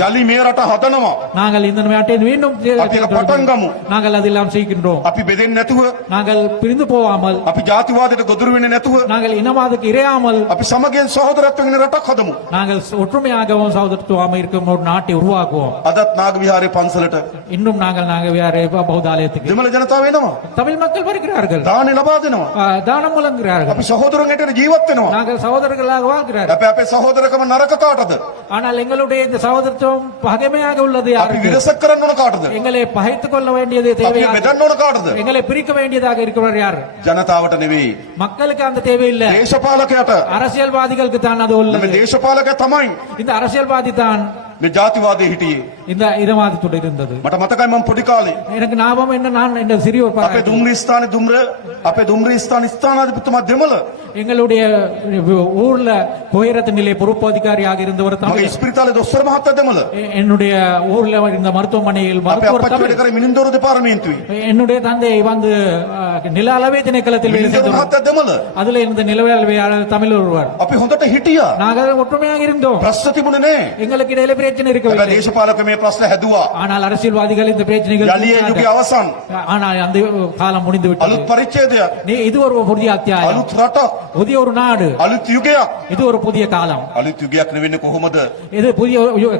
යලි මේ රට හදනවා. நாங்கள் இந்த நாட்டை மீண்டும் අපි ඒක පටන් ගමු. நாங்கள் அதெல்லாம் செய்கின்றோம். අපි බෙදෙන්නේ නැතුව, நாங்கள் பிரிந்து போகாமல், අපි ජාතිවාදයට ගොදුරු වෙන්නේ නැතුව, நாங்கள் இனவாதத்துக்கு இரையாமல், අපි සමගියෙන් සහෝදරත්වයෙන් ඉන්න රටක් හදමු. நாங்கள் ஒற்றுமையாகவும் சகோதரத்துவமாக இருக்கும் ஒரு நாட்டை உருவாக்குவோம். අදත් නාග විහාරයේ පන්සලට இன்னும் நாங்கள் பௌத்த ஆலயத்துக்கு දෙමළ ජනතාව එනවා. தமிழ் மக்கள் வருகிறார்கள், දානේ ලබා දෙනවා. தானம் வழங்குகிறார்கள். අපි සහෝදරන් හැටියට ජීවත් වෙනවා. நாங்கள் சகோதரர்களாக வாழ்கிறார்கள். අපේ සහෝදරකම නරක කාටද? ஆனால் எங்களுடைய இந்த சகோதரத்துவம் பகைமையாக உள்ளது අපි யாருக்கு? විරසක් කරන්න ඕන කාටද? எங்களை பகைத்துக் கொள்ள வேண்டியது අපි தேவையா? බෙදන්න ඕන කාටද? எங்களை பிரிக்க வேண்டியதாக இருக்கிறவர் யார்? ජනතාවට නෙවෙයි. மக்களுக்கு அந்த தேவை இல்ல, දේශපාලකයට. அரசியல்வாதிகளுக்கு தான் அது මේ உள்ளது. දේශපාලකයා තමයි இந்த அரசியல்வாதி தான் මේ ජාතිවාදයේ හිටියේ. இந்த இதவாதத்தோடு இருந்தது. මට මතකයි මම පොඩි කාලේ எனக்கு ஞாபகம் என்ன, நான் இந்த சிறியோர் අපේ දුම්රිය ස්ථානයේ අපේ දුම්රිය ස්ථාන ස්ථානාධිපතිතුමා දෙමළ. எங்களுடைய ஊர்ல போயிரத்து நிலை பொறுப்பு அதிகாரியாக இருந்தவர் මගේ தமிழ். ඉස්පිරිතාලේ දොස්තර මහත්තයා දෙමළ. என்னுடைய ஊர்ல இருந்த மருத்துவமனையில் අපේ மருத்துவர் අපච්චි වැඩ தமிழ். කරේ මිනින්දොර දෙපාර්තමේන්තුවේ. என்னுடைய தந்தை வந்து நில அளவை திணைக்களத்தில் வேலை මිනින්දොර செய்தவர். මහත්තයා දෙමළ. அதுல இருந்த நிலவேளவையாளர் தமிழ் ஒருவர். අපි හොඳට හිටියා. நாங்கள் ஒற்றுமையாக இருந்தோம். ප්‍රශ්න තිබුණේ නෑ. எங்களுக்கு இடையில பிரச்சனை හැබැයි இருக்கவில்லை. දේශපාලක මේ ප්‍රශ්න හැදුවා. ஆனால் அரசியல்வாதிகள் இந்த பிரச்சனைகள் යලි ඒ යුගයේ අවසන්. ஆனால் அந்த காலம் முடிந்து விட்டது. අලුත් පරිච්ඡේදයක්. இது ஒரு புதிய அத்தியாயம், අලුත් රටක්. புதிய ஒரு நாடு, අලුත් යුගයක්. இது ஒரு புதிய காலம். අලුත් යුගයක් නෙවෙන්නේ කොහොමද? இது புதிய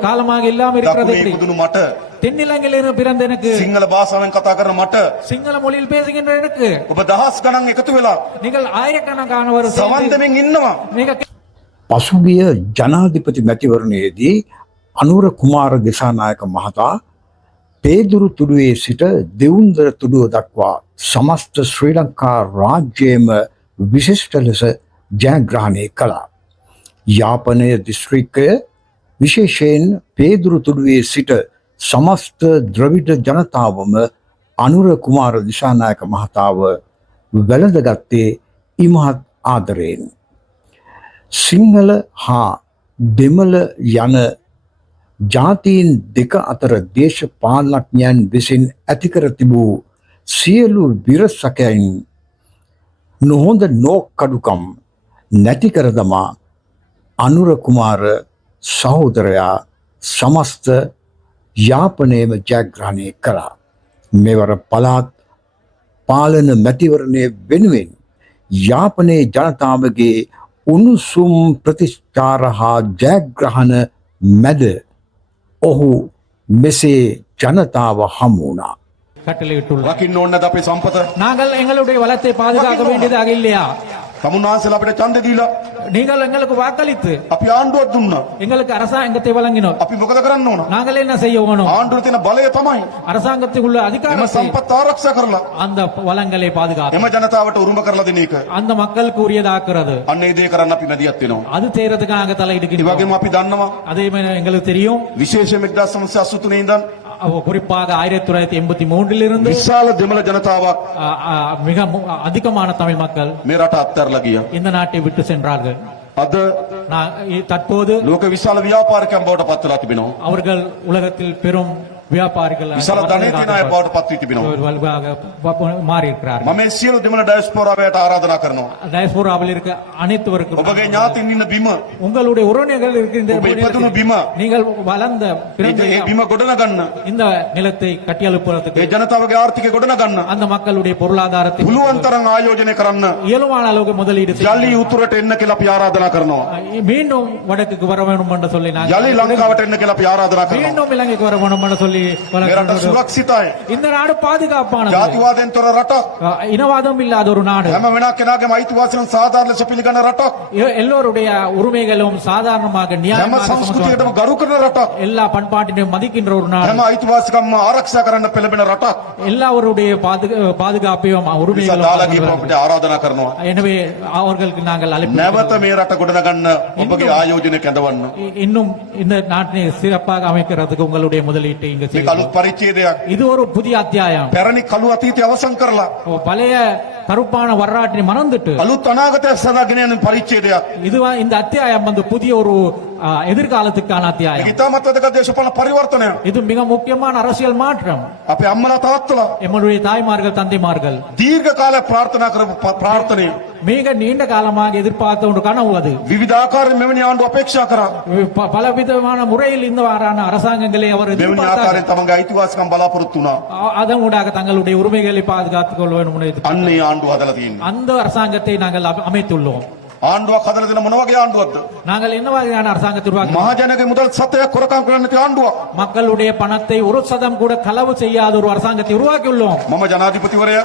காலமாக இல்லாம இருக்கிறது දකුණේ எப்படி? ඉපදුණු මට, தென்னிலங்கையில் பிறந்த எனக்கு, සිංහල භාෂාවෙන් කතා කරන මට, சிங்கள மொழியில் பேசுகின்ற எனக்கு, ඔබ දහස් ගණන් එකතු වෙලා நீங்கள் ஆயிரக்கணக்கானவர் சேர்ந்து සමන්දමින් ඉන්නවා. மிக පසුගිය ජනාධිපති මැතිවරණයේදී අනුර කුමාර දිසානායක මහතා පේදුරු තුඩුවේ සිට දෙවුන්දර තුඩුව දක්වා සමස්ත ශ්‍රී ලංකා රාජ්‍යයේම විශිෂ්ට ලෙස ජයග්‍රහණය කළා. යාපනය දිස්ත්‍රික්කය විශේෂයෙන් පේදුරු තුඩුවේ සිට සමස්ත ද්‍රවිඩ ජනතාවම අනුර කුමාර දිසානායක මහතාව වැළඳගත්තේ ඉමහත් ආදරයෙන්. සිංහල හා දෙමළ යන ජාතීන් දෙක අතර දේශපාලනඥයන් විසින් ඇතිකර තිබූ සියලු විරසකයන් නොහොඳ නෝකඩුකම් නැතිකර දමා අනුර කුමාර සහෝදරයා සමස්ත යාපනයේම ජයග්‍රහණය කළා. මෙවර පළාත් පාලන මැතිවරණය වෙනුවෙන් යාපනයේ ජනතාවගේ උණුසුම් ප්‍රතිචාර හා ජයග්‍රහණ මැද ඔහු මෙසේ ජනතාව හමු වුණා. கட்டளையிட்டுள்ளார். රකින්න ඕනේ නැද අපේ සම්පත? நாங்கள் எங்களுடைய வளத்தை பாதுகாக்க வேண்டியதாக இல்லையா? තමුන්වහන්සේලා අපිට ඡන්දෙ දීලා நீங்கள் எங்களுக்கு வாக்களித்து අපි ආණ්ඩුවක් දුන්නා. எங்களுக்கு அரசாங்கத்தை வழங்கினோம். අපි මොකද කරන්න ඕන? நாங்கள் என்ன செய்ய வேணும்? ආණ්ඩුවේ තියෙන බලය තමයි அரசாங்கத்துக்கு உள்ள එම அதிகாரத்தை, සම්පත් ආරක්ෂා කරලා அந்த வளங்களை பாதுகாக்க, එම ජනතාවට උරුම කරලා දෙන එක. அந்த மக்களுக்கு உரியதாக்குறது, අන්න ඒ දේ කරන්න අපි මැදිහත් වෙනවා. அது செய்யறதுக்கு நாங்க ඒ தலையிடுகிறோம். වගේම අපි දන්නවා அதே எங்களுக்கு தெரியும், විශේෂයෙන් 1983 ඉඳන් குறிப்பாக 1983 இருந்து විශාල දෙමළ ජනතාවක් மிக அதிகமான தமிழ் மக்கள் මේ රට අත්හැරලා ගියා. இந்த நாட்டை விட்டு சென்றார்கள். අද தற்போது ලෝක විශාල ව්‍යාපාරිකයන් බවට පත් වෙලා තිබෙනවා. அவர்கள் உலகத்தில் பெரும் வியாபாரிகள் විශාල ධනෙ තියෙන අය බවට පත් වී තිබෙනවා. மாறி இருக்கிறார்கள். මම මේ සියලු දෙමළ ඩයස්පෝරාවට ආරාධනා කරනවා. டயஸ்போராவில் இருக்க அனைத்துவருக்கும், ඔබගේ ඥාතීන් ඉන්න බිම, உங்களுடைய உறவினர்கள் இருக்கின்ற ඔබ ඉපදුණු බිම, நீங்கள் வளர்ந்த பிறந்த ඒ බිම ගොඩනගන්න, இந்த நிலத்தை கட்டியெழுப்புறதுக்கு, ඒ ජනතාවගේ ආර්ථිකය ගොඩනගන්න அந்த மக்களுடைய பொருளாதாரத்தை පුළුවන් තරම් ආයෝජනය කරන්න இயலுமான அளவுக்கு முதலீடு செய்ய, යලි උතුරට එන්න කියලා අපි ආරාධනා කරනවා. மீண்டும் வடக்குக்கு வர வேண்டும் என்று சொல்லி යලි நாங்கள் ලංකාවට එන්න කියලා අපි ආරාධනා කරනවා. மீண்டும் இலங்கைக்கு வர வேண்டும் என்று சொல்லி මේ රට සුරක්ෂිතයි. இந்த நாடு பாதுகாப்பானது, ජාතිවාදයෙන් තොර රටක්. இனவாதம் இல்லாத ஒரு நாடு, හැම වෙනා කෙනාගේම අයිතිවාසිකම් සාධාරණ ලෙස පිළිගන්න රටක්. எல்லோருடைய உரிமைகளும் சாதாரணமாக හැම நியாயமாக සංස්කෘතියකටම ගරු කරන රටක්. எல்லா பண்பாட்டினையும் மதிக்கின்ற ஒரு நாடு, හැම අයිතිවාසිකම්ම ආරක්ෂා කරන්න පෙළඹෙන රටක්. எல்லாருடைய பாதுகாப்பையும் නිසා உரிமைகளும் දාලා ගිහින් பாதுகாக்க. අපිට ආරාධනා කරනවා. எனவே அவர்களுக்கு நாங்கள் அழைப்பு නැවත මේ රට ගොඩනගන්න ඔබගේ ආයෝජනය කැඳවන්න. இன்னும் இந்த நாட்டினை சிறப்பாக அமைக்கிறதுக்கு உங்களுடைய முதலீட்டை இங்கு මේක செய்யுங்கள். අලුත් පරිච්ඡේදයක්. இது ஒரு புதிய அத்தியாயம். පැරණි කළු අතීතය අවසන් කරලා பழைய கருப்பான வரலாற்றினை மறந்துட்டு අලුත් අනාගතයක් සඳහා ගෙන යන පරිච්ඡේදයක්. இது இந்த அத்தியாயம் வந்து புதிய ஒரு எதிர்காலத்துக்கான මේක அத்தியாயம். ඉතාමත් වැදගත් දේශපාලන පරිවර්තනයක්. இது மிக முக்கியமான அரசியல் மாற்றம். අපේ අම්මලා තාත්තලා எம்முடைய தாய்மார்கள் தந்தைமார்கள் දීර්ඝ කාලයක් ප්‍රාර්ථනා කරපු ප්‍රාර්ථනය மிக நீண்ட காலமாக எதிர்பார்த்த ஒரு கனவு அது. විවිධ ආකාරයෙන් මෙවැනි ආණ්ඩු අපේක්ෂා කරා. பலவிதமான முறையில் இந்த வாரான அரசாங்கங்களை அவர் මෙවැනි எதிர்பார்த்தார். ආකාරයෙන් තමන්ගේ අයිතිවාසිකම් බලාපොරොත්තු වුණා. அதன் ஊடாக தங்களுடைய உரிமைகளை பாதுகாத்துக் கொள்ள வேண்டும் என்று எதிர்பார்த்தார். අන්න ඒ ආණ්ඩුව හදලා තියෙන්නේ. அந்த அரசாங்கத்தை நாங்கள் அமைத்துள்ளோம். ආණ්ඩුවක් හදලා දෙන මොන වගේ ආණ්ඩුවක්ද? நாங்கள் என்ன வகையான அரசாங்கத்தை உருவாக்க මහජනගේ මුදල් සතයක් කොරකම් කරන්න නැති ආණ්ඩුවක්. மக்களுடைய பணத்தை ஒரு சதம் கூட களவு செய்யாத ஒரு அரசாங்கத்தை உருவாக்கியுள்ளோம். මම ජනාධිපතිවරයා,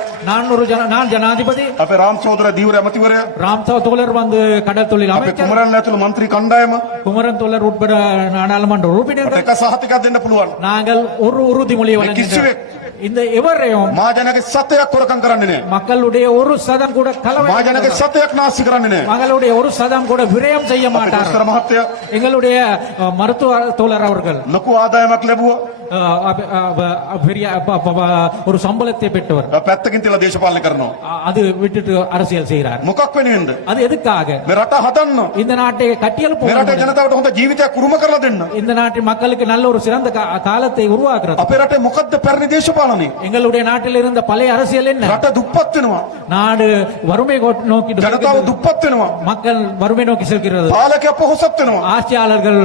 நான் ஜனாதிபதி, අපේ රාම් චෞදර දීවර ඇමතිවරයා, ராம்சாவ் தோழர் வந்து கடல் தொழில் අපේ அமைச்சர், කුමරන් ඇතුළු മന്ത്രി කණ්ඩායම குமரன் தோழர் உட்பட நாடாளுமன்ற உறுப்பினர்கள் එක සහතිකයක් දෙන්න පුළුවන්. நாங்கள் ஒரு உறுதிமொழி வழங்குகிறோம். இந்த எவரையும் මහජනගේ සතයක් කොරකම් කරන්නේ නැහැ. மக்களுடைய ஒரு சதம் கூட களவு මහජනගේ සතයක් නාස්ති කරන්නේ නැහැ. மக்களுடைய ஒரு சதம் கூட விரயம் செய்ய අපේ மாட்டார். දොස්තර මහත්තයා எங்களுடைய மருத்துவ தோழர் அவர்கள் ලොකු ආදායමක් ලැබුවා. பெரிய ஒரு சம்பளத்தை பெற்றவர். පැත්තකින් තියලා දේශපාලනය කරනවා. அது விட்டுட்டு அரசியல் செய்கிறார். මොකක් වෙනුවෙන්ද? அது எதுக்காக? මේ රට හදන්න. இந்த நாட்டை මේ රටේ கட்டியெழுப்ப ජනතාවට හොඳ ජීවිතයක් උරුම කරලා දෙන්න. இந்த நாட்டின் மக்களுக்கு நல்ல ஒரு சிறந்த காலத்தை உருவாக்குறது. අපේ රටේ මොකද්ද පැරණි දේශපාලනය? எங்களுடைய நாட்டில் இருந்த பழைய அரசியல் என்ன? රට දුප්පත් වෙනවා. நாடு வறுமை நோக்கி ජනතාව දුප්පත් වෙනවා. மக்கள் வறுமை நோக்கி செல்கிறது. පාලකයා පොහොසත් වෙනවා. ஆட்சியாளர்கள்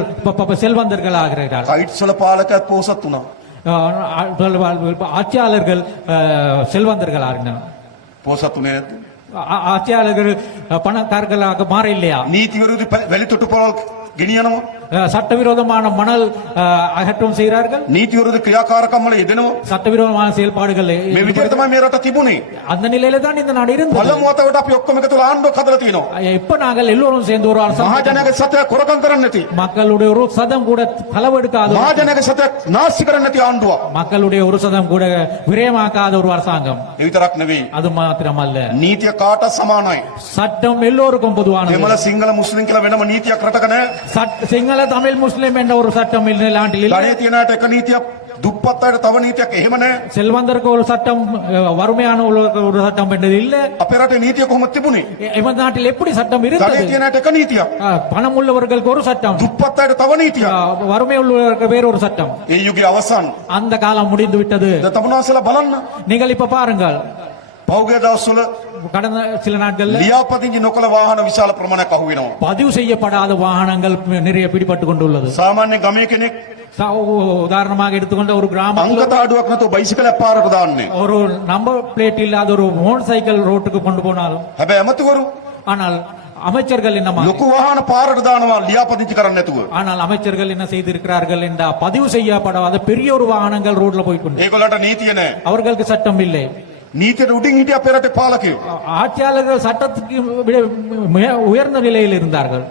செல்வந்தர்கள் ஆகிறார்கள். කයිට්ස් වල පාලකයාත් පොහොසත් වුණා. ஆட்சியாளர்கள் செல்வந்தர்கள் ஆகினர். පොහොසත් උනේ නැද්ද? ஆட்சியாளர்கள் பணக்காரர்களாக மாற இல்லையா? නීති විරෝධී වැලි තොටු පොරවල් ගෙනියනවා. சட்டவிரோதமான மணல் அகற்றம் செய்கிறார்கள். නීති විරෝධී ක්‍රියාකාරකම් වල යෙදෙනවා. சட்டவிரோதமான செயல்பாடுகள் මේ විදිහට තමයි මේ රට තිබුණේ. அந்த நிலையில தான் இந்த நாடு இருந்தது. පළමු වතාවට අපි ඔක්කොම එකතු වෙලා ආණ්ඩුවක් හදලා තියෙනවා. இப்ப நாங்கள் எல்லோரும் சேர்ந்து ஒரு அரசாங்கம், මහජනගේ සතයක් කොරකම් කරන්නේ නැති, மக்களுடைய ஒரு சதம் கூட களவெடுக்காத, මහජනගේ සතයක් නාස්ති කරන්නේ නැති ආණ්ඩුවක්. மக்களுடைய ஒரு சதம் கூட விரயமாக்காத ஒரு அரசாங்கம். ඒ විතරක් නෙවෙයි. அது மாத்திரமல்ல, නීතිය කාටත් සමානයි. சட்டம் எல்லோருக்கும் பொதுவானது. දෙමළ සිංහල මුස්ලිම් කියලා වෙනම නීතියක් රටක නැහැ. சிங்கள தமிழ் முஸ்லிம் என்ற ஒரு சட்டம் இந்த நாட்டில் இல்லை. ධනෙ තියන අයට එක නීතියක්, දුප්පත් අයට තව නීතියක් එහෙම නැහැ. செல்வந்தருக்கு ஒரு சட்டம், வறுமையான ஒரு சட்டம் என்றது இல்ல. අපේ රටේ නීතිය කොහොමද තිබුණේ? எமது நாட்டில் எப்படி சட்டம் ධනෙ இருந்தது? තියන අයට එක නීතියක්, பணம் உள்ளவர்களுக்கு ஒரு சட்டம், දුප්පත් අයට තව නීතියක්. வறுமை உள்ளவர்களுக்கு வேற ஒரு சட்டம். ඒ යුගයේ අවසන්. அந்த காலம் முடிந்து விட்டது. දැන් තමුනාසලා බලන්න. நீங்கள் இப்ப பாருங்கள், පහුගිය දවස්වල கடந்த சில நாட்கள்ல ලියාපදිංචි නොකළ වාහන විශාල ප්‍රමාණයක් අහු වෙනවා. பதிவு செய்யப்படாத வாகனங்கள் நிறைய பிடிபட்டு கொண்டுள்ளது. සාමාන්‍ය ගමේ කෙනෙක් உதாரணமாக எடுத்துக்கொண்ட ஒரு கிராமம், අංක තාඩුවක් නැතුව බයිසිකලයක් පාරට දාන්නේ. ஒரு நம்பர் பிளேட் இல்லாத ஒரு மோட்டார் சைக்கிள் ரோட்டுக்கு கொண்டு போனாலும், හැබැයි ඇමතිවරු ஆனால் அமைச்சர்கள் என்ன ලොකු වාහන පාරට දානවා ලියාපදිංචි කරන්නේ නැතුව. ஆனால் அமைச்சர்கள் என்ன செய்திருக்கிறார்கள் என்றால், பதிவு செய்யப்படாத பெரிய ஒரு வாகனங்கள் ரோட்ல போய்க்கொண்டு, ඒගොල්ලන්ට නීතිය නැහැ. அவர்களுக்கு சட்டம் இல்லை. නීතියට උඩින් හිටිය අපේ රටේ පාලකයෝ. ஆட்சியாளர்கள் சட்டத்துக்கு விட உயர்ந்த நிலையில் இருந்தார்கள்.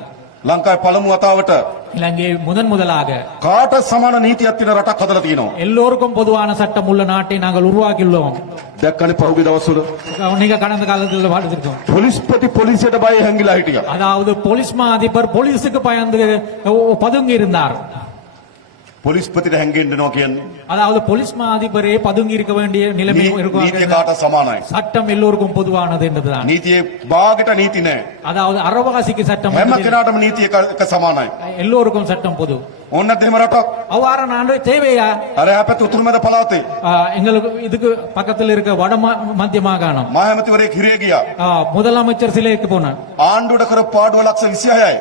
ලංකාවේ පළමු වතාවට இலங்கை முதலாக කාට සමාන නීතියක් තියෙන රටක් හදලා තියෙනවා. எல்லோருக்கும் பொதுவான சட்டம் உள்ள நாட்டை நாங்கள் உருவாக்கியுள்ளோம். දැක්කනේ පහුගිය දවස්වල நீங்க கடந்த காலத்தில் வாழ்ந்திருக்கோம். පොලිස්පති පොලිසියට බය හැංගිලා හිටියා. அதாவது போலீஸ் மா அதிபர் போலீஸுக்கு பயந்து பதுங்கி இருந்தார். පොලිස්පතිට හැංගෙන්න වෙනවා කියන්නේ அதாவது போலீஸ் மா அதிபரே பதுங்கி இருக்க வேண்டிய நிலைமை නීතිය இருக்கும். කාට සමානයි. சட்டம் எல்லோருக்கும் பொதுவானது என்றுதான். නීතියේ භාගයට නීති නැහැ. அதாவது அறவாசிக்கு சட்டம் හැම என்பது කෙනාටම නීතිය එක සමානයි. எல்லோருக்கும் சட்டம் பொது. ඕන්න දෙහිම රටක් அவ்வாறு நாடு தேவையா? අර හැපැත්ත උතුරු මැද පළාතේ எங்களுக்கு இதுக்கு பக்கத்தில் இருக்க வட மத்திய மாகாணம், මහ ඇමතිවරයෙක් හිරේ ගියා. முதலமைச்சர் சிலைக்கு போனார். ආණ්ඩුවට කර පාඩුව ලක්ෂ 26යි.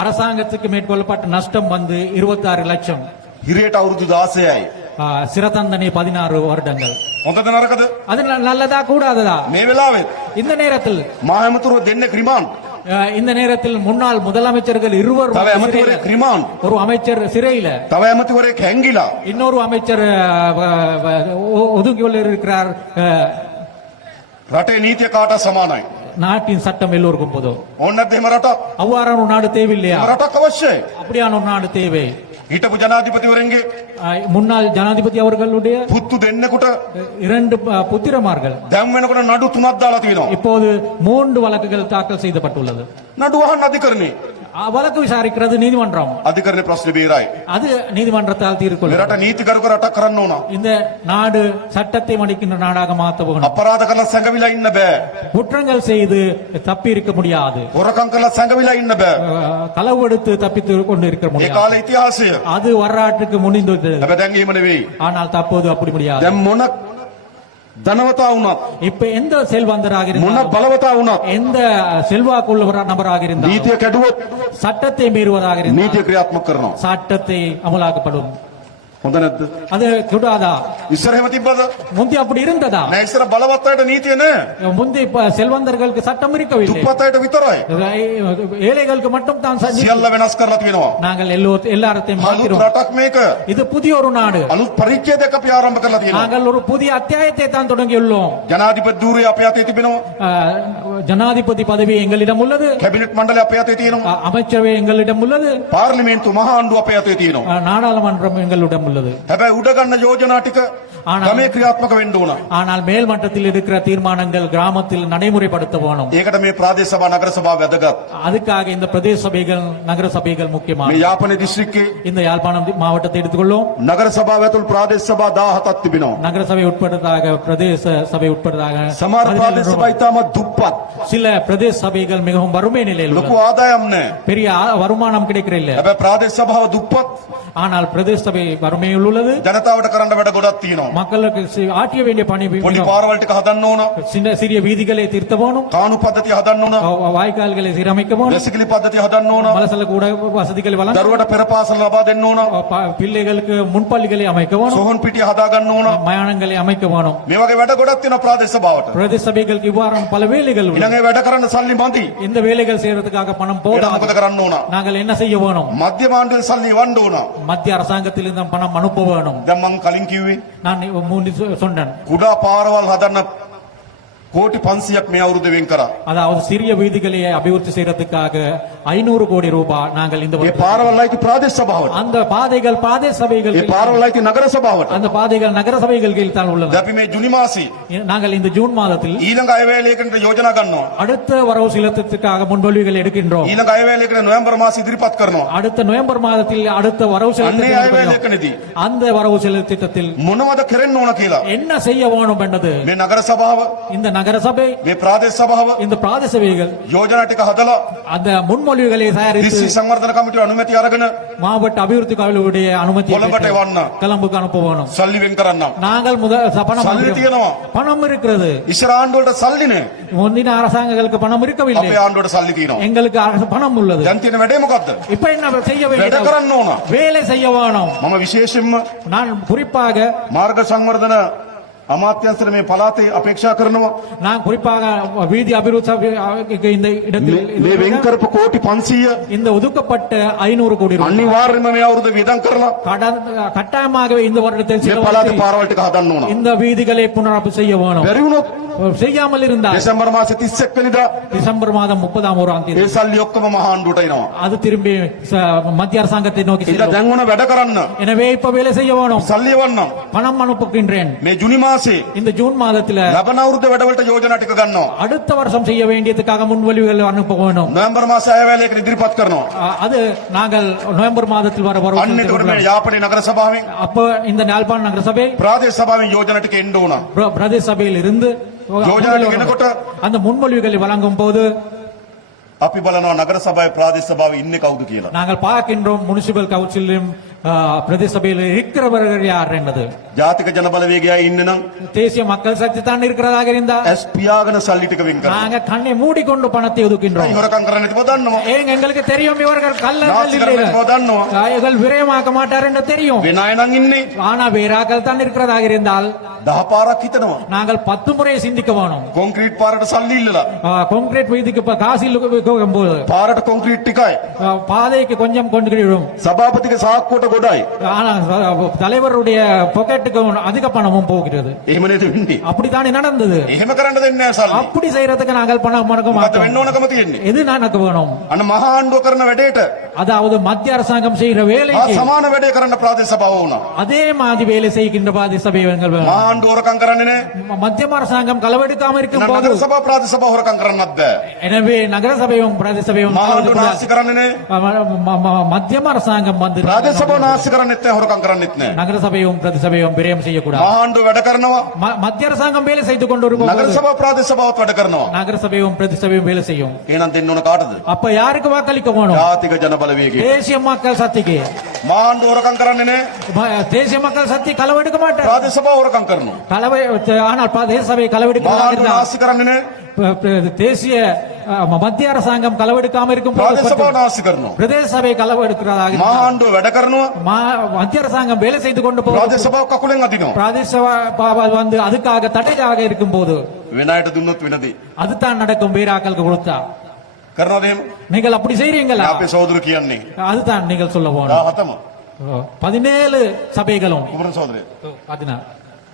அரசாங்கத்துக்கு மேற்கொள்ளப்பட்ட நஷ்டம் வந்து 26 லட்சம், හිරේට අවුරුදු 16යි. சிறதண்டனை 16 வருடங்கள். හොඳද නරකද? அது நல்லதா கூடாததா? මේ වෙලාවෙත් இந்த நேரத்தில் මහ ඇමතිවරු දෙන්නෙක් රිමාන්ඩ්, இந்த நேரத்தில் முன்னாள் முதலமைச்சர்கள் இருவர் තව ඇමතිවරයෙක් රිමාන්ඩ්, ஒரு அமைச்சர் சிறையில, තව ඇමතිවරයෙක් හැංගිලා. இன்னொரு அமைச்சர் ஒதுங்கியுள்ள இருக்கிறார். රටේ නීතිය කාට සමානයි. நாட்டின் சட்டம் எல்லோருக்கும் பொது. ඕන්න දෙහිම රටක්. அவ்வாறான ஒரு நாடு தேவையில்லையா? රටක් අවශ්‍යයි. அப்படியான ஒரு நாடு தேவை. හිටපු ජනාධිපතිවරයන්ගේ முன்னாள் ஜனாதிபதி அவர்களுடைய පුත්තු දෙන්නෙකුට 2 புத்திரமார்கள் දැන් වෙනකොට නඩු 3ක් දාලා තියෙනවා. இப்போது 3 வழக்குகள் தாக்கல் செய்யப்பட்டுள்ளது. නඩු අහන්න අධිකරණේ வழக்கு விசாரிக்கிறது நீதிமன்றம். අධිකරණේ ප්‍රශ්නේ බේරයි. அது நீதிமன்றத்தால் தீர்க்கொள்ளும். මෙරට නීතිගරුක රටක් කරන්න ඕන. இந்த நாடு சட்டத்தை மடிக்கின்ற நாடாக மாற்ற வேணும். අපරාධ කරලා සැඟවිලා ඉන්න බෑ. குற்றங்கள் செய்து தப்பி இருக்க முடியாது. හොරකම් කරලා සැඟවිලා ඉන්න බෑ. களவு எடுத்து தப்பித்து கொண்டு இருக்க ඒ முடியாது. කාලේ ඉතිහාසය. அது வரலாற்றுக்கு முடிந்தது. හැබැයි දැන් එහෙම නෙවෙයි. ஆனால் தற்போது அப்படி முடியாது. දැන් මොන ධනවතා වුණත් இப்ப எந்த செல்வந்தராக මොන இருந்தாலும் බලවතා වුණත් எந்த செல்வாக்குள்ள நபராக இருந்தாலும் නීතිය කැඩුවොත් சட்டத்தை மீறுவதாக இருந்தால் නීතිය ක්‍රියාත්මක කරනවා. சட்டத்தை அமலாக்கப்படும். හොඳ නැද්ද? அது கூடாதா? ඉස්සර එහෙම තිබ්බද? முந்தி அப்படி இருந்ததா? නෑ ඉස්සර බලවත් අයට නීතිය නෑ. முந்தி செல்வந்தர்களுக்கு சட்டம் இருக்கவில்லை. දුප්පත් අයට විතරයි. ஏழைகளுக்கு மட்டும் தான் සියල්ල වෙනස් කරලා තියෙනවා. நாங்கள் எல்லாத்தையும் අලුත් மாற்றுகிறோம். රටක් මේක. இது புதிய ஒரு நாடு. අලුත් පරිච්ඡේදයක් අපි ආරම්භ කරලා තියෙනවා. நாங்கள் ஒரு புதிய அத்தியாயத்தை தான் தொடங்கியுள்ளோம். ජනාධිපති ධූරය අපේ අතේ තිබෙනවා. ஜனாதிபதி பதவி எங்களிடம் உள்ளது. කැබිනට් මණ්ඩලය අපේ අතේ තියෙනවා. அமைச்சரவை எங்களிடம் உள்ளது. පාර්ලිමේන්තු මහා ආණ්ඩුව අපේ අතේ තියෙනවා. நாடாளுமன்றம் எங்களிடம் உள்ளது. හැබැයි උඩ ගන්න යෝජනා ටික ගමේ ක්‍රියාත්මක වෙන්න ඕන. ஆனால் மேல் மட்டத்தில் இருக்கிற தீர்மானங்கள் கிராமத்தில் நடைமுறைப்படுத்த வேணும். ඒකට මේ ප්‍රාදේශ සභා නගර සභා වැදගත්. அதுக்காக இந்த பிரதேச சபைகள் நகர சபைகள் මේ முக்கியமான. යාපනයේ දිස්ත්‍රික්කේ இந்த யாழ்ப்பாணம் மாவட்டத்தை எடுத்துக்கொள்ளும். නගර සභාව ඇතුළු ප්‍රාදේශ සභා 17ක් තිබෙනවා. நகர சபை உட்பட்டதாக பிரதேச சபை உட்பட்டதாக සමහර ප්‍රාදේශ සභා ඉතාමත් දුප්පත්. சில பிரதேச சபைகள் மிகவும் வறுமை நிலையில் ලොකු உள்ளது. ආදායම් නැහැ. பெரிய வருமானம் கிடைக்கிற இல்ல. හැබැයි ප්‍රාදේශ සභාව දුප්පත්. ஆனால் பிரதேச சபை வறுமையில் உள்ளது. ජනතාවට කරන්න වැඩ ගොඩක් තියෙනවා. மக்களுக்கு ஆற்றிய வேண்டிய பணி පොඩි පාරවල් ටික හදන්න ඕන. சிறிய வீதிகளை திருத்த வேணும். කානු පද්ධතිය හදන්න ඕන. வாய்க்கால்களை சீரமைக்க வேணும். වැසිකිලි පද්ධතිය හදන්න ඕන. மலசல கூட வசதிகளை வழங்க. දරුවට පෙර පාසල ලබා දෙන්න ඕන. பிள்ளைகளுக்கு முன்பள்ளிகளை அமைக்க வேணும். සොහොන් පිටිය හදා ගන්න ඕන. மயானங்களை அமைக்க வேணும். මේ වගේ වැඩ ගොඩක් තියෙනවා ප්‍රාදේශ සභාවට. பிரதேச சபைகளுக்கு இவ்வாறான பல வேலைகள் உள்ளன. ඊළඟ වැඩ කරන්න සල්ලි මදි. இந்த வேலைகள் செய்யறதுக்காக பணம் ඒක போதாது. මොකද කරන්න ඕන? நாங்கள் என்ன செய்ய வேணும்? මධ්‍යම ආණ්ඩුවේ සල්ලි වන්න ඕන. மத்திய அரசாங்கத்தில் இந்த பணம் அனுப்ப வேணும். දැන් මම කලින් කිව්වේ நான் முந்தி சொன்னேன். කුඩා පාරවල් හදන්න කෝටි 500ක් මේ අවුරුද්ද වෙන් කරා. அதாவது சிறிய வீதிகளை அபிவிருத்தி செய்யறதுக்காக 500 கோடி ரூபாய் நாங்கள் இந்த මේ පාරවල් අයිති ප්‍රාදේශ සභාවට. அந்த பாதைகள் பிரதேச சபைகள் මේ පාරවල් අයිති நகர සභාවට. அந்த பாதைகள் நகர சபைகள் கீழ் தான் உள்ளது. අපි මේ ජුනි මාසේ நாங்கள் இந்த ஜூன் மாதத்தில் ඊළඟ අයවැයේලයකට යෝජනා ගන්නවා. அடுத்த வரவு செலுத்தத்துக்காக முன்மொழிவுகள் எடுக்கின்றோம். ඊළඟ අයවැයේලයකට නොවැම්බර් මාසේ ඉදිරිපත් කරනවා. அடுத்த நவம்பர் மாதத்தில் அடுத்த வரவு අන්නේ செலுத்த අයවැයේලයකදී அந்த வரவு செலவு திட்டத்தில் මොනවද කරන්න ඕන කියලා என்ன செய்ய வேணும் என்றது මේ නගර සභාව இந்த நகர சபை මේ ප්‍රාදේශ සභාව இந்த பிரதேச சபைகள் යෝජනා ටික හදලා அந்த முன்மொழிவுகளை தயாரித்து දිස්ත්‍රික් සංවර්ධන කමිටුවේ අනුමැතිය අරගෙන மாவட்ட அபிவிருத்தி கழகங்களுடைய அனுமதி කොළඹට එවන්න கிளம்புக்கு அனுப்ப வேணும். සල්ලි වෙන් කරන්නම්. நாங்கள் பணம் සල්ලි තියෙනවා. பணம் இருக்கிறது. ඉස්සර ආණ්ඩුවට සල්ලි නෑ. முந்தின அரசாங்கங்களுக்கு பணம் இருக்கவில்லை. අපේ ආණ්ඩුවට සල්ලි තියෙනවා. எங்களுக்கு பணம் உள்ளது. දැන් තියෙන වැඩේ මොකද්ද? இப்ப என்ன செய்ய වැඩ வேண்டும்? කරන්න ඕන. வேலை செய்ய வேணும். මම විශේෂයෙන්ම நான் குறிப்பாக මාර්ග සංවර්ධන අමාත්‍යංශයට මේ පළාතේ අපේක්ෂා කරනවා நான் குறிப்பாக வீதி அபிவிருத்தி இந்த இடத்தில் මේ වෙන් කරපු කෝටි 500 இந்த ஒதுக்கப்பட்ட 500 கோடி ரூபாய் අනිවාර්යයෙන්ම මේ අවුරුද්ද වියදම් කරලා கட்டாயமாகவே இந்த வருடத்தில் මේ පළාතේ පාරවල් ටික හදන්න ඕන. இந்த வீதிகளை புனரமைப்பு செய்ய வேணும். බැරි වුණොත් செய்யாமல் இருந்தால் දෙසැම්බර් මාසේ 31 වෙනිදා டிசம்பர் மாதம் 30ஆம் தேதி ඒ සල්ලි ඔක්කොම මහා ආණ්ඩුවට එනවා. அது திரும்பி மத்திய அரசாங்கத்தை நோக்கி ඉතින් செல்லும். දැන් ඕන වැඩ කරන්න எனவே இப்ப வேலை செய்ய வேணும். සල්ලි එවන්නම්. பணம் அனுப்புகின்றேன். මේ ජුනි මාසේ இந்த ஜூன் மாதத்துல ලබන අවුරුද්ද වැඩවලට යෝජනා ටික ගන්නවා. அடுத்த வருஷம் செய்ய வேண்டியதுக்காக முன்வழிவுகள் அனுப்ப வேணும். නොවැම්බර් මාසේ අයවැයේලයකට ඉදිරිපත් කරනවා. அது நாங்கள் நவம்பர் மாதத்தில் வர வரவு අන්න ඒකට මේ යාපනයේ නගර සභාවෙන් அப்ப இந்த யாழ்ப்பாண நகர சபை ප්‍රාදේශ සභාවෙන් යෝජනා ටික එන්න ඕන. பிரதேச சபையில் இருந்து යෝජනා ටික එනකොට அந்த முன்மொழிவுகளை வழங்கும் போது අපි බලනවා නගර සභාවේ ප්‍රාදේශ සභාවේ ඉන්නේ කවුද කියලා. நாங்கள் பார்க்கின்றோம் முனிசிபல் கவுன்சிலும் பிரதேச சபையில் இருக்கிறவர்கள் யார் என்பது. ජාතික ජන බලවේගයයි ඉන්න නම් தேசிய மக்கள் சக்தி தான் இருக்கிறதாக இருந்தா ඇස් පියාගෙන සල්ලි ටික වෙන් කරනවා. நாங்க கண்ணை மூடிக்கொண்டு பணத்தை ஒதுக்கின்றோம். හොරකම් කරන්නේ නැතිව දන්නවා. ஏங்க எங்களுக்கு தெரியும் இவர்கள் கள்ளர்கள் නාස්ති කරන්නේ இல்லை. නැතිව දන්නවා. இவர்கள் விரயமாக்க மாட்டார் என்று தெரியும். වෙන අය නම් ඉන්නේ ஆனா வேறாக்கள் தான் இருக்கிறதாக இருந்தால் 10 පාරක් හිතනවා. நாங்கள் 10 முறை சிந்திக்க வேணும். කොන්ක්‍රීට් පාරට සල්ලි ඉල්ලලා கான்கிரீட் வீதிக்கு இப்ப காசு போது පාරට කොන්ක්‍රීට් ටිකයි பாதைக்கு கொஞ்சம் கொண்டு සභාපතිගේ සාක්කුවට ගොඩයි. ஆனா தலைவருடைய பாக்கெட்டுக்கு அதிக பணமும் போகிறது. එහෙම නේද වෙන්නේ? அப்படித்தானே நடந்தது. එහෙම කරන්න දෙන්නේ නැහැ සල්ලි. அப்படி செய்யறதுக்கு நாங்கள் பணம் முடக்க මොකද மாட்டோம். වෙන්න ඕනකම තියෙන්නේ? எது எனக்கு வேணும்? අන්න මහා ආණ්ඩුව කරන වැඩේට அதாவது மத்திய அரசாங்கம் செய்யற ආ வேலைக்கு සමාන වැඩේ කරන්න ප්‍රාදේශ සභාව වුණා. அதே மாதிரி வேலை செய்கின்ற பாதி சபைகள் வேணும். මහා ආණ්ඩුව හොරකම් කරන්නේ නැහැ. மத்திய அரசாங்கம் களவெடுக்காம இருக்கும் போது නගර සභාව ප්‍රාදේශ සභාව හොරකම් කරන්නත් බෑ. எனவே நகர சபையும் பிரதேச சபையும் මහා ආණ්ඩුව නාස්ති කරන්නේ නැහැ. மத்திய அரசாங்கம் வந்து ප්‍රාදේශ සභාව නාස්ති කරන්නේත් නැහැ හොරකම් කරන්නේත් නැහැ. நகர சபையும் பிரதேச சபையும் விரயம் செய்யக்கூடாது. මහා ආණ්ඩුව වැඩ කරනවා. மத்திய அரசாங்கம் வேலை செய்து கொண்டு නගර இருக்கும் සභාව ප්‍රාදේශ සභාවත් වැඩ කරනවා. நகர சபையும் பிரதேச சபையும் வேலை செய்யும். එහෙනම් දෙන්න ඕන කාටද? அப்ப யாருக்கு வாக்களிக்க வேணும்? ජාතික ජන බලවේගය. தேசிய மக்கள் சக்திக்கு. මහා ආණ්ඩුව හොරකම් කරන්නේ නැහැ. தேசிய மக்கள் சக்தி களவெடுக்க மாட்டார். ප්‍රාදේශ සභාව හොරකම් කරනවා. ஆனால் பிரதேச சபை களவெடுக்க මහා ආණ්ඩුව නාස්ති කරන්නේ නැහැ. தேசிய மத்திய அரசாங்கம் களவெடுக்காம இருக்கும் ප්‍රාදේශ සභාව போது නාස්ති කරනවා. பிரதேச சபை களவெடுக்கிறதாக මහා ආණ්ඩුව වැඩ කරනවා. மத்திய அரசாங்கம் வேலை செய்து கொண்டு போகும் ප්‍රාදේශ සභාව කකුලෙන් අදිනවා. பிரதேச சபை வந்து அதுக்காக தடையாக இருக்கும் போது වෙන අයට දුන්නොත් වෙනදී. அதுதான் நடக்கும் வீராக்களுக்கு கொடுத்தா කරනවද එහෙම? நீங்கள் அப்படி செய்றீங்களா? අපේ සහෝදරු කියන්නේ. அதுதான் நீங்கள் சொல்ல போனோம். 17ම. 17 சபைகளும் කුමරු සහෝදරය. 16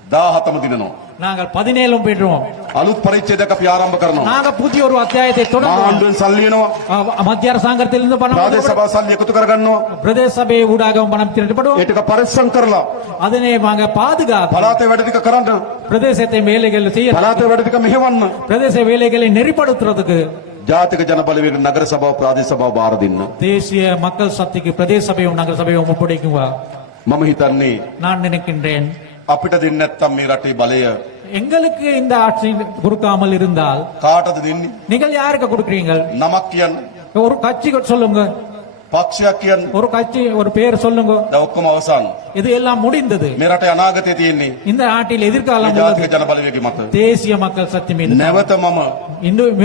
17ම දිනනවා. நாங்கள் 17 பெற்றோம். අලුත් පරිච්ඡේදයක් අපි ආරම්භ කරනවා. நாங்க புதிய ஒரு அத்தியாயத்தை මහා தொடங்குவோம். ආණ්ඩුවෙන් සල්ලි එනවා. மத்திய அரசாங்கத்திலிருந்து பணம் ප්‍රාදේශ සභාව සල්ලි එකතු කරගන්නවා. பிரதேச சபை ஊடாகவும் பணம் திரட்டப்படும். ඒ ටික පරිස්සම් කරලා அதனை வாங்க பாதுகாப்பு පළාතේ වැඩ ටික කරන්න. பிரதேசத்தை வேலைகள் செய்ய පළාතේ වැඩ ටික මෙහෙවන්න. பிரதேச வேலைகளை நெறிப்படுத்துறதுக்கு ජාතික ජන බලවේග නගර සභාව ප්‍රාදේශ සභාව බාර දෙන්න. தேசிய மக்கள் சக்திக்கு பிரதேச சபையும் நகர சபையும் ஒப்படைக்குவா. මම හිතන්නේ நான் நினைக்கின்றேன் අපිට දෙන්නේ නැත්තම් මේ රටේ බලය எங்களுக்கு இந்த ஆட்சி கொடுக்காமல் இருந்தால் කාටද දෙන්නේ? நீங்கள் யாருக்கு கொடுக்குறீங்கள்? නමක් කියන්න. ஒரு கட்சி சொல்லுங்க, පක්ෂයක් කියන්න. ஒரு கட்சி ஒரு பேர் சொல்லுங்க. දැන් ඔක්කොම අවසන්. இது எல்லாம் முடிந்தது. මේ රටේ අනාගතය තියෙන්නේ இந்த நாட்டில் මේ எதிர்காலம் ජාතික உள்ளது ජන බලවේගය මත. தேசிய மக்கள் சக்தி மீது. නැවත මම இன்னும்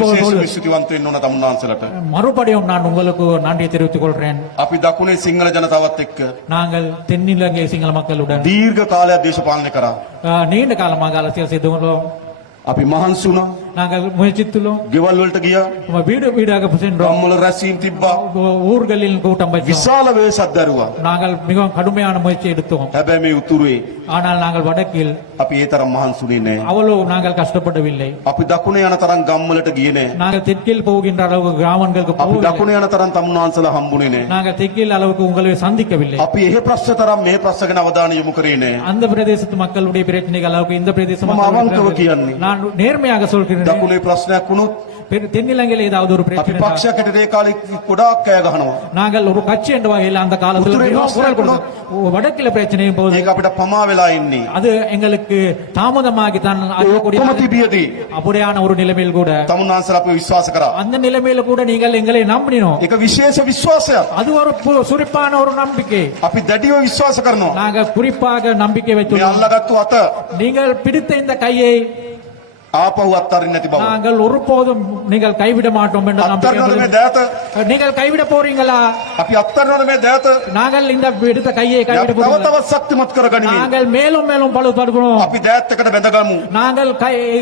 විශේෂ ස්තුතිවන්ත වෙන්න ඕන තමුන්නාන්සලට. மறுபடியும் நான் உங்களுக்கு நன்றியை தெரிவித்துக் கொள்கிறேன். අපි දකුණේ සිංහල ජනතාවත් එක්ක நாங்கள் தென்னிலங்கை சிங்கள மக்களுடன் දීර්ඝ කාලයක් දේශපාලනය කරා. நீண்ட காலமாக அரசியல் செய்து கொண்டோம். අපි මහන්සි වුණා. நாங்கள் முயற்சித்துள்ளோம். ගෙවල් වලට ගියා. வீடு வீடாக சென்றோம். ගම්වල රැස්වීම් තිබ්බා. ஊர்களில் கூட்டம் வச்சோம். විශාල වේසක් දරුවා. நாங்கள் மிகவும் கடுமையான முயற்சி எடுத்தோம். හැබැයි මේ උතුරේ ஆனால் நாங்கள் வடக்கில் අපි ඒ තරම් මහන්සි වුණේ නැහැ. அவ்வளவு நாங்கள் கஷ்டப்படவில்லை. අපි දකුණේ යන තරම් ගම්වලට ගියේ නැහැ. நாங்கள் தெற்கில் போகின்ற அளவுக்கு கிராமங்களுக்கு අපි போகவில்லை. දකුණේ යන තරම් තමුන්නාන්සලා හම්බුනේ නැහැ. நாங்கள் தெற்கில் அளவுக்கு உங்களை சந்திக்கவில்லை. අපි එහෙ ප්‍රශ්න තරම් මේ ප්‍රශ්න ගැන අවධානය යොමු කරේ නැහැ. அந்த பிரதேசத்து மக்களுடைய பிரச்சனைகள் அளவுக்கு இந்த பிரதேச මම மக்களுடைய අවංකව பிரச்சனை- කියන්නේ. நான் நேர்மையாக சொல்கிறேன். දකුණේ ප්‍රශ්නයක් වුණොත් தென்னிலங்கையில் ஏதாவது ஒரு අපි பிரச்சனை இருந்தால் පක්ෂයකට ඒ කාලේ ගොඩාක් කෑ ගහනවා. நாங்கள் ஒரு கட்சி என்ற வகையில் அந்த காலத்தில் உத்துரை மிகவும் குரல் விவசாயம் கொடுத்தோம். வடக்கில் பிரச்சனையும் போது ඒක අපිට පමා වෙලා ඉන්නේ. அது எங்களுக்கு தாமதமாகி தான் ඒ அறியக்கூடிய ඔක්කොම තිබියදී அப்படியான ஒரு நிலைமையில் கூட තමුන්නාන්සලා අපිව විශ්වාස කරා. அந்த நிலைமையில கூட நீங்கள் எங்களை நம்பினோம். ඒක විශේෂ විශ්වාසයක්. அது ஒரு சுரிப்பான ஒரு நம்பிக்கை. අපි දැඩිව විශ්වාස කරනවා. நாங்க குறிப்பாக நம்பிக்கை මේ வைத்துள்ளோம். අල්ලගත්තු අත நீங்கள் பிடித்த இந்த கையை ආපහු අත්හරින්න නැති බව. நாங்கள் ஒருபோதும் நீங்கள் கைவிட மாட்டோம் என்ற நம்பிக்கை අත්හරිනවද මේ எங்களுக்கு- දෑත? நீங்கள் கைவிட போறீங்களா? අපි අත්හරිනවද මේ දෑත? நாங்கள் இந்த எடுத்த கையை கைவிட තව போறீங்களா? තවත් ශක්තිමත් කරගනිමු. நாங்கள் மேலும் மேலும் பழுப்படுவோம். අපි දෑත් එකට බැඳගමු. நாங்கள்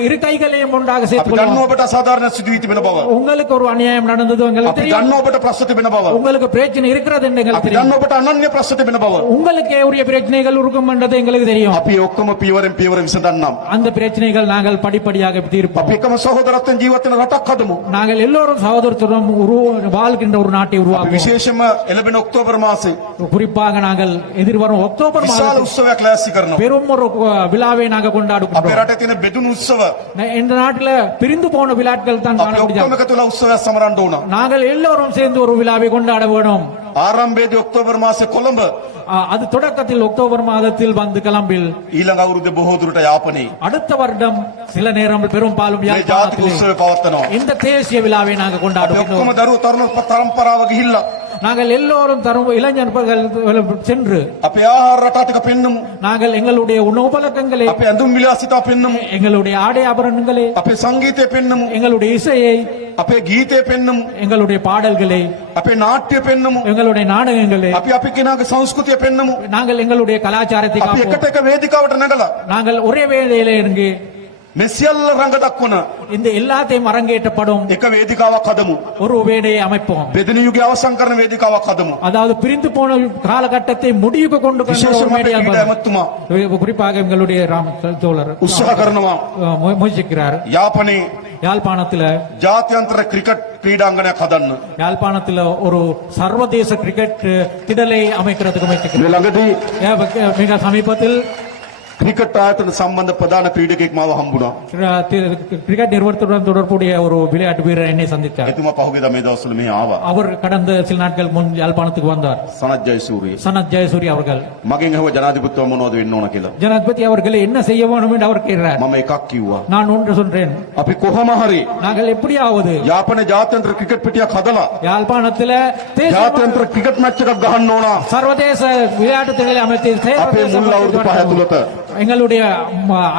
இரு கைகளையும் ஒன்றாக අපි சேர்த்துக் දන්නවා கொள்வோம். ඔබට අසාධාරණ සිදුවී තිබෙන බව. உங்களுக்கு ஒரு அநியாயம் நடந்தது எங்களுக்கு අපි தெரியும். දන්නවා ඔබට ප්‍රශ්න තිබෙන බව. உங்களுக்கு பிரச்சனை இருக்கிறது என்று எங்களுக்கு අපි தெரியும். දන්නවා ඔබට අනන්‍ය ප්‍රශ්න තිබෙන බව. உங்களுக்கே உரிய பிரச்சனைகள் இருக்கும் என்றது எங்களுக்கு தெரியும். අපි ඔක්කොම පියවරෙන් පියවර විසඳන්නම්. அந்த பிரச்சனைகள் நாங்கள் படிப்படியாக தீர்ப்போம். අපි එකම සහෝදරත්වයෙන් ජීවත් වෙන රටක් හදමු. நாங்கள் எல்லோரும் சகோதரத்துடன் வாழ்கின்ற ஒரு நாட்டை අපි உருவாக்குவோம். විශේෂයෙන්ම එළඹෙන ඔක්තෝබර් මාසේ குறிப்பாக நாங்கள் எதிர்வரும் அக்டோபர் විශාල மாதத்தில் උත්සවයක් ලෑස්ති කරනවා. பெரும் ஒரு விழாவை நாங்கள் අපේ கொண்டாடுகின்றோம். රටේ තියෙන බෙදුණු උත්සව இந்த நாட்டில் பிரிந்து போன விழாக்கள் தான் காண අපි ඔක්කොම முடியாது. එකතු වෙලා උත්සවයක් සමරන්න ඕන. நாங்கள் எல்லோரும் சேர்ந்து ஒரு விழாவை கொண்டாட வேணும். ආරම්භයේදී ඔක්තෝබර් මාසේ කොළඹ அது தொடக்கத்தில் அக்டோபர் மாதத்தில் வந்து கிளம்பில் ඊළඟ අවුරුද්දේ බොහෝ දුරට යාපනයේ அடுத்த வருடம் சில நேரம் பெரும்பாலும் මේ ජාතික யாழ்ப்பாணத்திலே උත්සවය පවත්වනවා. இந்த தேசிய விழாவை நாங்கள் අපි கொண்டாடுகிறோம். ඔක්කොම දරුවෝ තරුණ පරම්පරාව ගිහිල්ලා நாங்கள் எல்லோரும் தரும் இளைஞர்கள் சென்று අපේ ආහාර රටා ටික පෙන්නමු. நாங்கள் எங்களுடைய உணவு பழக்கங்களை, අපේ ඇඳුම් විලාසිතා පෙන්නමු. எங்களுடைய ஆடை ஆபரணங்களை, අපේ සංගීතය පෙන්නමු. எங்களுடைய இசையை, අපේ ගීතය පෙන්නමු. எங்களுடைய பாடல்களை, අපේ නාට්‍ය පෙන්නමු. எங்களுடைய நாடகங்களை, අපි කෙනාගේ සංස්කෘතිය පෙන්නමු. நாங்கள் எங்களுடைய கலாச்சாரத்தை අපි காப்போம். එකට එක වේදිකාවට නැගලා நாங்கள் ஒரே வேளையில இருந்து මේ සියල්ල රඟ දක්වන இந்த எல்லாத்தையும் அரங்கேற்றப்படும் එක වේදිකාවක් හදමු. ஒரு வேடையை அமைப்போம். බෙදෙන යුගයේ අවසන් කරන වේදිකාවක් හදමு. அதாவது பிரிந்து போன காலகட்டத்தை முடிவுக்கு கொண்டு வந்த විශේෂයෙන්ම ஒரு අපේ மேடையாக ක්‍රීඩා ඇමතුමා குறிப்பாக எங்களுடைய ராம் தோழர் උත්සාහ කරනවා முயற்சிக்கிறார். යාපනයේ யாழ்ப்பாணத்துல ජාත්‍යන්තර ක්‍රිකට් ක්‍රීඩාංගණයක් හදන්න. யாழ்ப்பாணத்துல ஒரு சர்வதேச கிரிக்கெட் திடலை அமைக்கிறதுக்கு முயற்சிக்கிறார். මේ ළඟදී மிக சமீபத்தில் ක්‍රිකට් ආයතන සම්බන්ධ ප්‍රධාන ක්‍රීඩකෙක් මාව හම්බුණා. கிரிக்கெட் நிறுவனத்துடன் தொடர்புடைய ஒரு விளையாட்டு வீரர் என்னை சந்தித்தார். එතුමා පහුගියදා මේ දවස්වල මෙහි ආවා. அவர் கடந்த சில நாட்கள் முன் யாழ்ப்பாணத்துக்கு வந்தார். සනත් ජයසූරිය. சனத் ஜெயசூரி அவர்கள் මගෙන් අහුව ජනාධිපතිතුමා මොනවද වෙන්න ඕන කියලා. ஜனாதிபதி அவர்களை என்ன செய்ய வேண்டும் என்று அவர் கேட்டார். මම එකක් කිව්වා. நான் ஒன்று சொல்றேன். අපි කොහොම හරි நாங்கள் எப்படியாவது යාපන ජාත්‍යන්තර ක්‍රිකට් පිටියක් හදලා யாழ்ப்பாணத்துல தேசிய ජාත්‍යන්තර ක්‍රිකට් මැච් එකක් ගහන්න ඕන. சர்வதேச விளையாட்டு திடலை அமைத்து අපේ මුල් අවුරුදු 5 ඇතුළත எங்களுடைய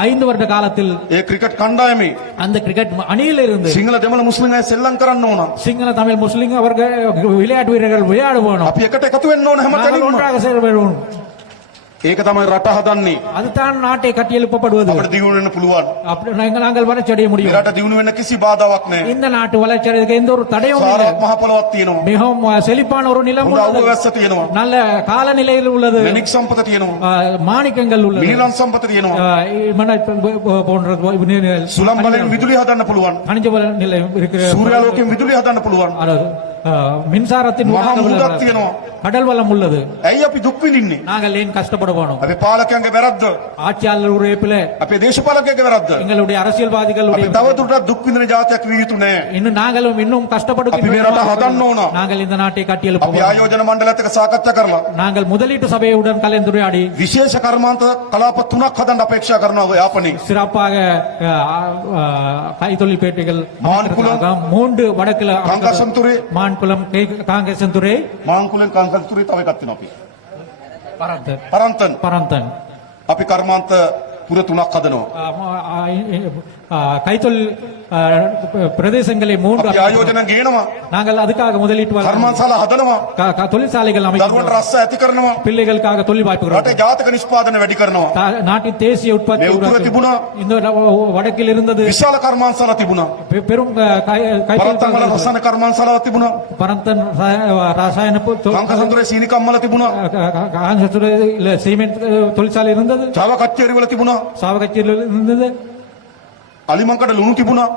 5 வருட காலத்தில் ඒ ක්‍රිකට් කණ්ඩායමේ அந்த கிரிக்கெட் அணியில் இருந்து සිංහල දෙමළ මුස්ලිම් අය සෙල්ලම් කරන්න ඕන. சிங்கள தமிழ் முஸ்லிம் அவர்கள் விளையாட்டு வீரர்கள் விளையாட வேணும். අපි එකට එකතු වෙන්න ඕන நாங்கள் හැමතැනම. ஒன்றாக சேர வேண்டும். ඒක තමයි රට හදන්නේ. அதுதான் நாட்டை கட்டியெழுப்பப்படுவது. අපිට දියුණු වෙන්න පුළුවන්. அப்படி நாங்கள் வளர்ச்சி அடைய මේ முடியும். රට දියුණු වෙන්න කිසි බාධාවක් නැහැ. இந்த நாட்டு வளர்ச்சி அடைவதற்கு எந்த ஒரு தடையும் இல்லை. සාරවත් මහ පොළොවක් තියෙනවා. மிகவும் செழிப்பான ஒரு நிலம் හොඳ உள்ளது. අවුවැස්ස තියෙනවා. நல்ல காலநிலையில் உள்ளது. මෙනික් සම්පත තියෙනවා. மாணிக்கங்கள் உள்ளது. මිනිලන් සම්පත තියෙනවා. போன்ற සුළම් බලෙන් විදුලිය හදන්න පුළුවන්. கனிஜ வள நிலை இருக்கிற සූර්යාලෝකයෙන් විදුලිය හදන්න පුළුවන්. அதாவது, மின்சாரத்தின் මහා ஊடாக මුහුදක් உள்ள තියෙනවා. கடல் வளம் உள்ளது. ඇයි අපි දුක් විඳින්නේ? நாங்கள் ஏன் கஷ்டப்பட வேணும்? අපේ පාලකයන්ගේ වැරද්ද. ஆட்சியாளர் உழைப்பில අපේ දේශපාලකයන්ගේ වැරද්ද. எங்களுடைய அரசியல்வாதிகளுடைய අපි තවදුරටත් දුක් විඳින ජාතියක් විය යුතු නෑ. இன்னும் நாங்களும் இன்னும் අපි මේ கஷ்டப்படுகின்ற රට හදන්න ඕන. நாங்கள் இந்த நாட்டை අපි கட்டியெழுப்ப ආයෝජන මණ්ඩලයත් එක්ක සාකච්ඡා කරලා நாங்கள் முதலீட்டு சபையுடன் கலந்துரையாடி විශේෂ කර්මාන්ත කලාප 3ක් හදන්න අපේක්ෂා කරනවා යාපනයේ. சிறப்பாக கைத்தொழில் பேட்டைகள் மான்குளம், 3 வடக்குல කංකසන්තුරේ மான்குளம் காங்கேசன்துறை මාංකුලෙන් කංකසන්තුරේ තව එකක් තියෙනවා අපි. பரந்தன் පරන්තන් பரந்தன் අපි කර්මාන්ත පුර 3ක් හදනවා. கைத்தொழில் பிரதேசங்களை 3 අපි ආයෝජන ගේනවා. நாங்கள் அதுக்காக முதலீட்டு කර්මාන්තශාලා හදනවා. தொழிற்சாலைகள் දරුවන්ට அமைக்கிறோம். රස්ස ඇති කරනවා. பிள்ளைகளுக்காக தொழில் வாய்ப்புகள் රටේ ජාතක නිෂ්පාදනය වැඩි කරනවා. நாட்டின் தேசிய உற்பத்தி මේ උතුර තිබුණා இந்த வடக்கில் இருந்தது විශාල කර්මාන්තශාලා තිබුණා. பெரும் පරන්තන් වල රසායන කර්මාන්තශාලාවක් තිබුණා. பரந்தன் ரசாயன කංකසන්තුරේ සීනි කම්මල තිබුණා. சிமெண்ட் தொழிற்சாலை இருந்தது. ජාව කච්චේරි වල තිබුණා. சாவகச்சேரியில் இருந்தது. අලිමංකඩ ලුණු තිබුණා.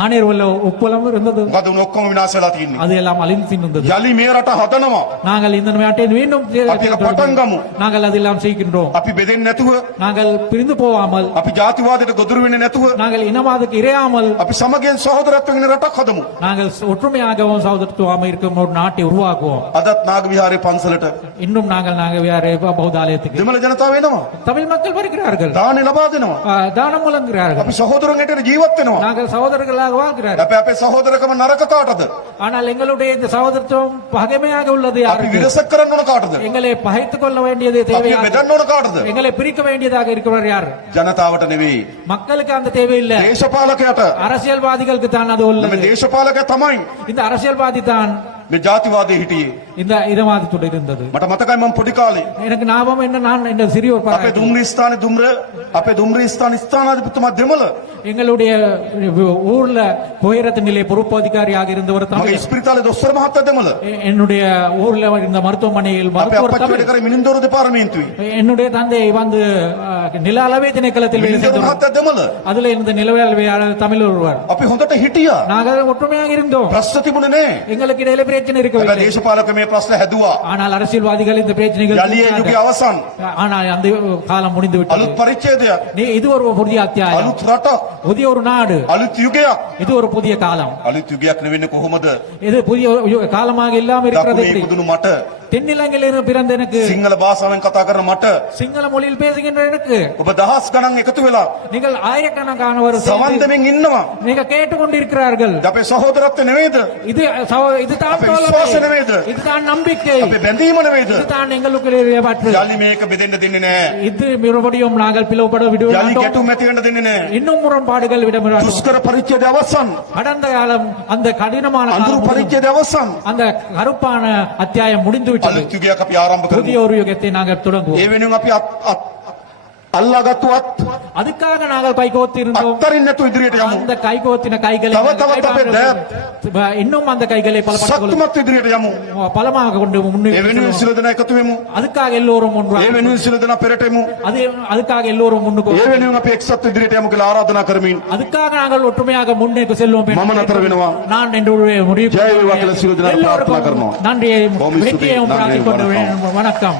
ஆணையர் உள்ள உப்பளம் இருந்தது. මොකද උන් ඔක්කොම විනාශ වෙලා තියෙන්නේ. அது எல்லாம் அழிந்து இருந்தது. යලි මේ රට හදනවා. நாங்கள் இந்த நாட்டை மீண்டும் අපි ඒක පටන් ගමු. நாங்கள் அதெல்லாம் செய்கின்றோம். අපි බෙදෙන්නේ නැතුව நாங்கள் பிரிந்து போகாமல் අපි ජාතිවාදයට ගොදුරු වෙන්නේ නැතුව நாங்கள் இனவாதத்துக்கு இறையாமல் අපි සමගියෙන් සහෝදරත්වයෙන් ඉන්න රටක් හදමු. நாங்கள் ஒற்றுமையாகவும் சகோதரத்துவமாக இருக்கும் ஒரு நாட்டை உருவாக்குவோம். අදත් නාග විහාරයේ පන්සලට இன்னும் நாங்கள் பௌத்த ஆலயத்துக்கு දෙමළ ජනතාව එනවා. தமிழ் மக்கள் வருகிறார்கள். දානේ ලබා දෙනවා. தானம் வழங்குகிறார்கள். අපි සහෝදරන් හැටියට ජීවත් වෙනවා. நாங்கள் சகோதரர்களாக வாழ்கிறார்கள். අපේ අපේ සහෝදරකම නරක කාටද? ஆனால் எங்களுடைய இந்த சகோதரத்துவம் பகைமையாக உள்ளது අපි யாருக்கு? විරසක් කරන්න ඕන කාටද? எங்களை பகைத்துக் கொள்ள வேண்டியது අපි தேவையா? බෙදන්න ඕන කාටද? எங்களை பிரிக்க வேண்டியதாக இருக்கிறவர் யார்? ජනතාවට නෙවෙයි. மக்களுக்கு அந்த தேவை இல்ல. දේශපාලකයට. அரசியல்வாதிகளுக்கு தான் அது මේ உள்ளது. දේශපාලකයා තමයි இந்த அரசியல்வாதி தான் මේ ජාතිවාදයේ හිටියේ. இந்த இதவாதத்துடன் இருந்தது. මට මතකයි මම පොඩි කාලේ எனக்கு ஞாபகம் என்ன, நான் இந்த சிறியோர் අපේ දුම්රිය ස්ථානයේ අපේ දුම්රිය ස්ථාන ස්ථානාධිපතිතුමා දෙමළ எங்களுடைய ஊர்ல போயிரத்து நிலைய பொறுப்பு அதிகாரியாக இருந்தவர் මගේ தமிழ். ඉස්පිරිතාලේ දොස්තර මහත්තයා දෙමළ. என்னுடைய ஊர்ல இந்த மருத்துவமனையில் අපේ மருத்துவர் අපච්චි වැඩ தமிழ். කරේ මිනින්දෝරු දෙපාර්තමේන්තුවේ. என்னுடைய தந்தை வந்து நில அளவை திணைக்களத்தில் வேலை මිනින්දෝරු செய்தவர். මහත්තයා දෙමළ. அதுல இருந்த நிலவேளாளர் தமிழ் ஒருவர். අපි හොඳට හිටියා. நாங்கள் ஒற்றுமையாக இருந்தோம். ප්‍රශ්න තිබුණේ නෑ. எங்களுக்கு இடையில பிரச்சனை හැබැයි இருக்கவில்லை. දේශපාලක මේ ප්‍රශ්න හැදුවා. ஆனால் அரசியல்வாதிகள் இந்த பிரச்சனைகள் යලියේ යුගයේ අවසන් ஆனால் அந்த காலம் முடிந்து விட்டது. අලුත් පරිච්ඡේදයක්. இது ஒரு புதிய அத்தியாயம், අලුත් රටක්. புதிய ஒரு நாடு, අලුත් යුගයක්. இது ஒரு புதிய காலம். අලුත් යුගයක් නෙවෙන්නේ කොහොමද? இது புதிய காலமாக இல்லாம இருக்கிறது දකුණේ எப்படி? ඉපදුණු මට தென்னிலங்கையில் பிறந்த எனக்கு, සිංහල භාෂාවෙන් කතා කරන මට சிங்கள மொழியில் பேசுகின்ற எனக்கு, ඔබ දහස් ගණන් එකතු වෙලා நீங்கள் ஆயிரக்கணக்கானவர் சேர்ந்து සවන් දෙමින් ඉන්නවා. நீங்க கேட்டுக்கொண்டிருக்கிறார்கள். අපේ සහෝදරත්වය නෙවෙයිද? இதுதான் අපේ தோழமை, විශ්වාස නෙවෙයිද? இதுதான் நம்பிக்கை, අපේ බැඳීම නෙවෙයිද? இதுதான் எங்களுக்கு பற்று. යලි මේක බෙදෙන්න දෙන්නේ නෑ. இது மறுபடியும் நாங்கள் பிளவுபட යලි விடுவோம். ගැටුම් ඇති වෙන්න දෙන්නේ නෑ. இன்னும் முரண்பாடுகள் விடமாட்டோம். දුෂ්කර පරිච්ඡේදය අවසන්. கடந்த காலம், அந்த கடினமான අඳුරු காலம் முடிந்து- පරිච්ඡේදය අවසන්. அந்த கருப்பான அத்தியாயம் முடிந்து விட்டது. අලුත් යුගයක් අපි ආරම්භ புதிய කරමු. ஒரு யுகத்தை நாங்கள் தொடங்குவோம். ඒ වෙනුවෙන් අපි අල්ලාගත්තුවත් அதுக்காக நாங்கள் கைகோத்து இருந்தோம். අත්තරින් නැතු ඉදිරියට යමු. அந்த கைகோத்தின கைகளை தவ தவ நாங்கள் தப்பே கைபார்க்க இன்னும் அந்த கைகளை பலப்படுத்திக் සත්තුමත් ඉදිරියට යමු. பலமாக கொண்டு ඒ වෙනුවෙන් முன்னேறி සියලු දෙනා එකතු වෙමු. அதுக்காக எல்லோரும் ඒ ஒன்றாக වෙනුවෙන් සියලු දෙනා පෙරට එමු. அதுக்காக எல்லோரும் முன்னுக்கு ඒ වෙනුවෙන් අපි එක්සත් ඉදිරියට යමු කියලා ආරාධනා කරමින් அதுக்காக நாங்கள் ஒற்றுமையாக முன்னேக்கு செல்வோம் என்று මම නතර වෙනවා. நான் என்று முடிவு ජය වේවා කියලා සියලු දෙනාට ප්‍රාර්ථනා எல்லோருக்கும் කරනවා. நன்றியை බොහොම ස්තුතියි. வெற்றியையும் நன்றி, பிரார்த்திக் கொண்டு வணக்கம். வணக்கம்.